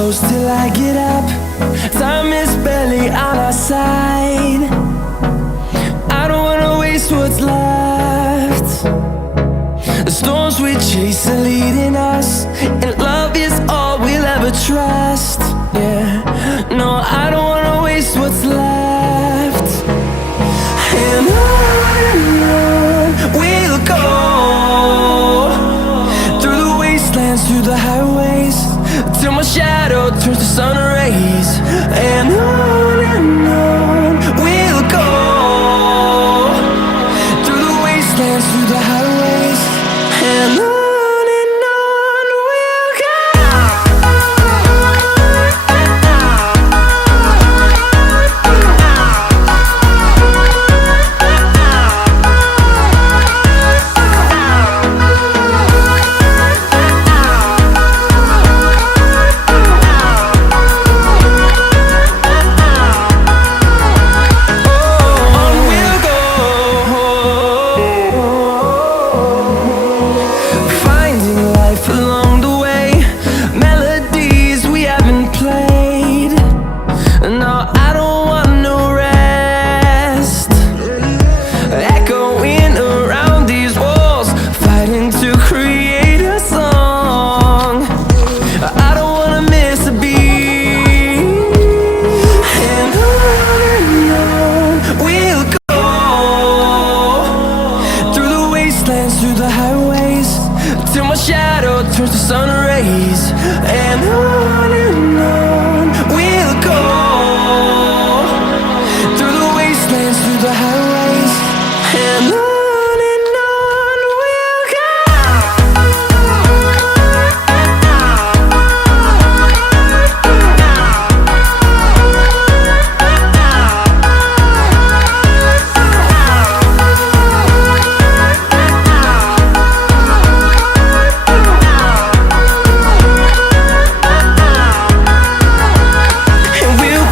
close till I get up. Time is barely on our side. I don't wanna waste what's left. The storms we chase are leading us, and love is all we'll ever trust. Yeah, no, I don't wanna waste what's left. And on we'll go, through the wastelands, through the highways, till my shadow turns to sun rays. And on we'll go, through the wastelands, through the highways, and on we'll go. Through the highways, till my shadow turns to sun rays. And on we'll go, through the wastelands, through the highways, and on we'll go. And we'll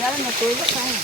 Lalin na tuloy tayo.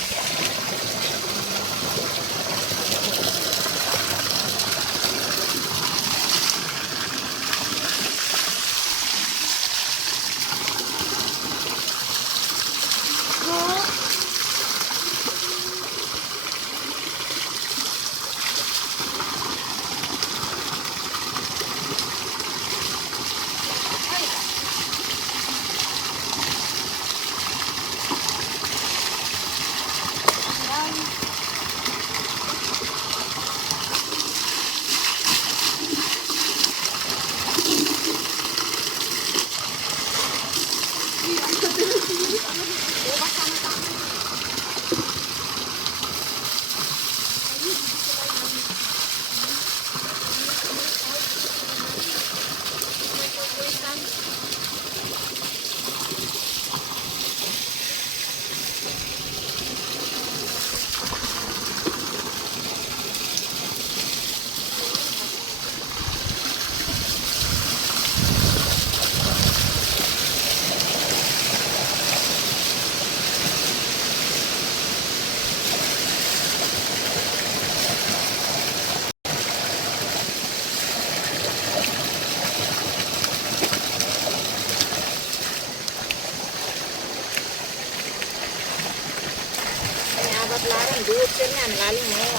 Abat Laran, duit siya niyan, Lalin mo.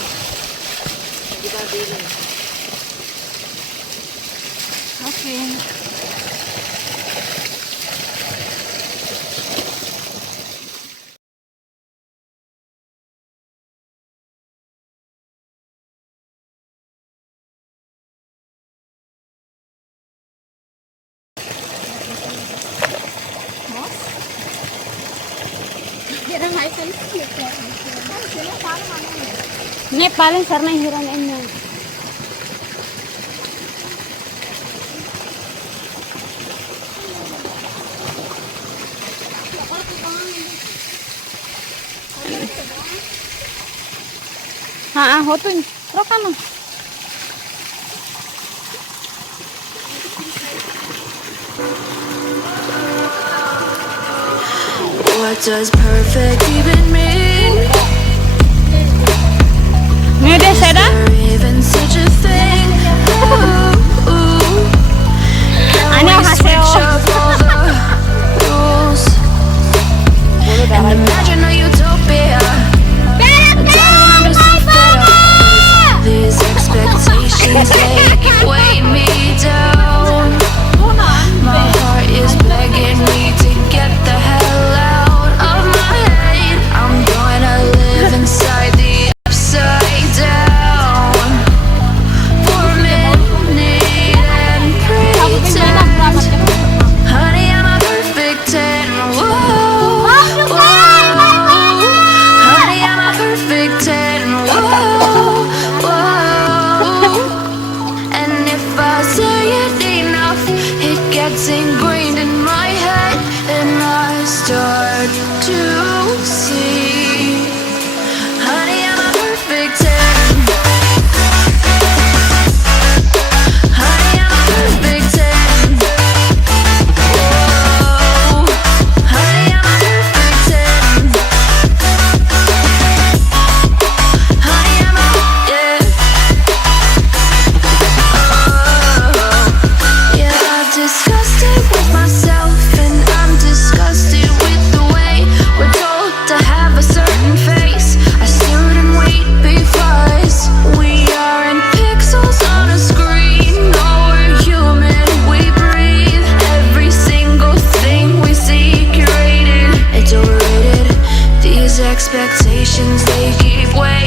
Hindi ba bilhin? Okay. Ini paling sarna hiran ini. Hotun. Rokan. What does perfect even mean? Ini deh seda. Is there even such a thing? Ani Switch up all the rules and imagine a utopia. Darling, I'm just so fed up with these expectations. They weigh me down. My heart is begging me to get the hell out of my head. I'm gonna live inside the upside down for a minute and pretend. Honey, I'm a perfect 10. Whoa, whoa. Honey, I'm a perfect 10. Whoa, whoa. And if I say it enough, it gets ingrained in my head, and I start to see. Honey, I'm a perfect 10. way.